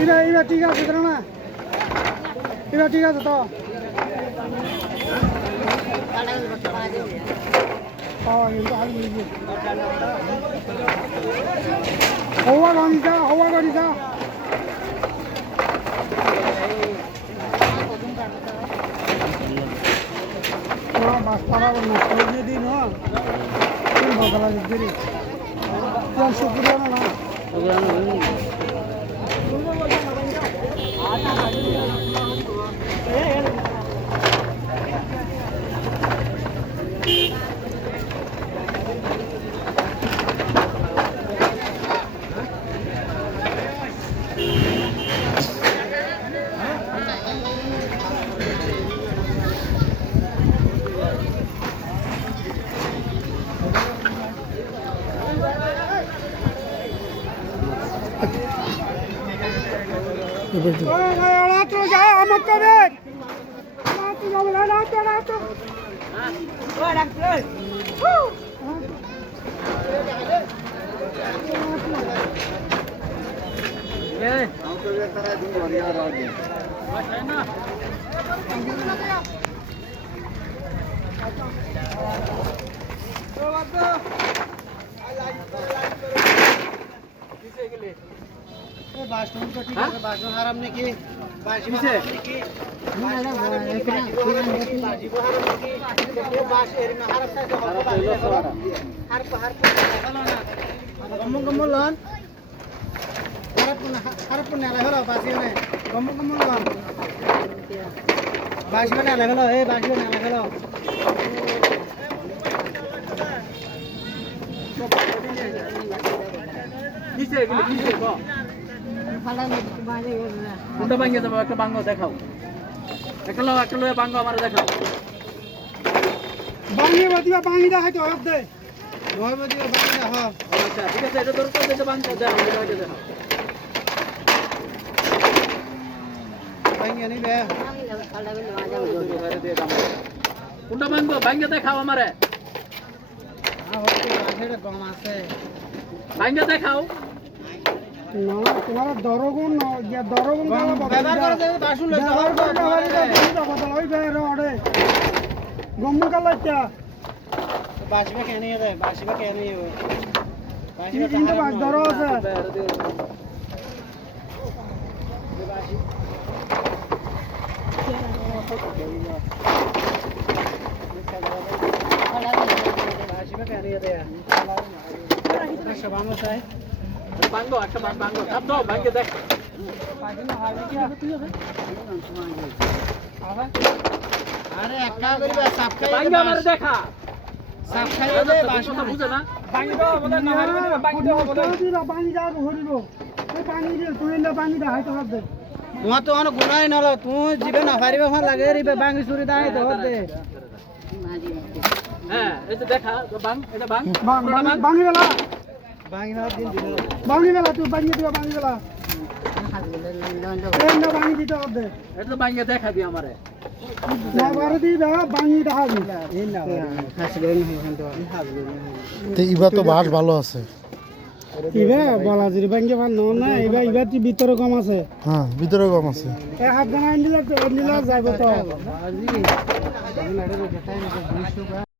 এটা ঠিক আছে না? এটা ঠিক আছে তো? হওয়া গাড়ি যা মাছ পাড়াবো না দিন বদলা দিদি শুক্রিয়া না বাসন হারাম নাকি কোনটা ভাঙিয়ে দেবো একটা ভাঙ্গো দেখাও একটা লয়ে ভাঙ্গো আমার দেখাও ভাঙিয়ে বাদিবা ভাঙি দেখা তো হব দে নয় বাদিবা ভাঙি দেখা আচ্ছা ঠিক আছে এটা দরকার দিতে ভাঙতে দাও এটা আগে দেখাও ভাঙিয়ে নিবে কোনটা ভাঙবো ভাঙিয়ে দেখাও আমারে ভাঙিয়ে দেখাও না তোমার দরগুন দরগুন ব্যবহার করে দেবে বাসুন লই ব্যবহার করে ওই বের ওড়ে গম্মু কালাইতা বাসবে কেন নিয়ে যায় বাসবে কেন নিয়ে বাসবে তিনটা বাস ধরো আছে বাসবে কেন নিয়ে দেয়া আচ্ছা বাংলা চাই ভাঙ্গো একটা ভাঙ্গো সব দাও ভাঙিয়ে দেখ আরে একটা করিবা সাপ খাই ভাঙিয়ে আমারে দেখা সাপ খাইলে দে বাস কথা বুঝে না পানি দাও বলে না হারিবে পানি দাও বলে পানি দাও হরিব এই পানি দিয়ে তুইলে পানি দা হাইতে হবে তোমার তো অন গুনাই নল তুই জিবে না হারিবে ফোন লাগে রিবে বাঙ্গি চুরি দাই তো দে হ্যাঁ এই যে দেখা ভাঙ এটা ভাঙ বাঙ্গি বেলা বাঙ্গি বেলা তুই বাঙ্গি দিবা বাঙ্গি বেলা এই না বাঙ্গি দিতে হবে এটা তো ভাঙিয়ে দেখা দি আমারে না বারে দিবা বাঙ্গি দেখা দি এই না হাসলে না তো ইবা তো বাস ভালো আছে ইবা বলাজির বাঙ্গি ভালো না ইবা ভিতরে কম আছে হ্যাঁ ভিতরে কম আছে এই হাত গানা আনলিলা যাইব তো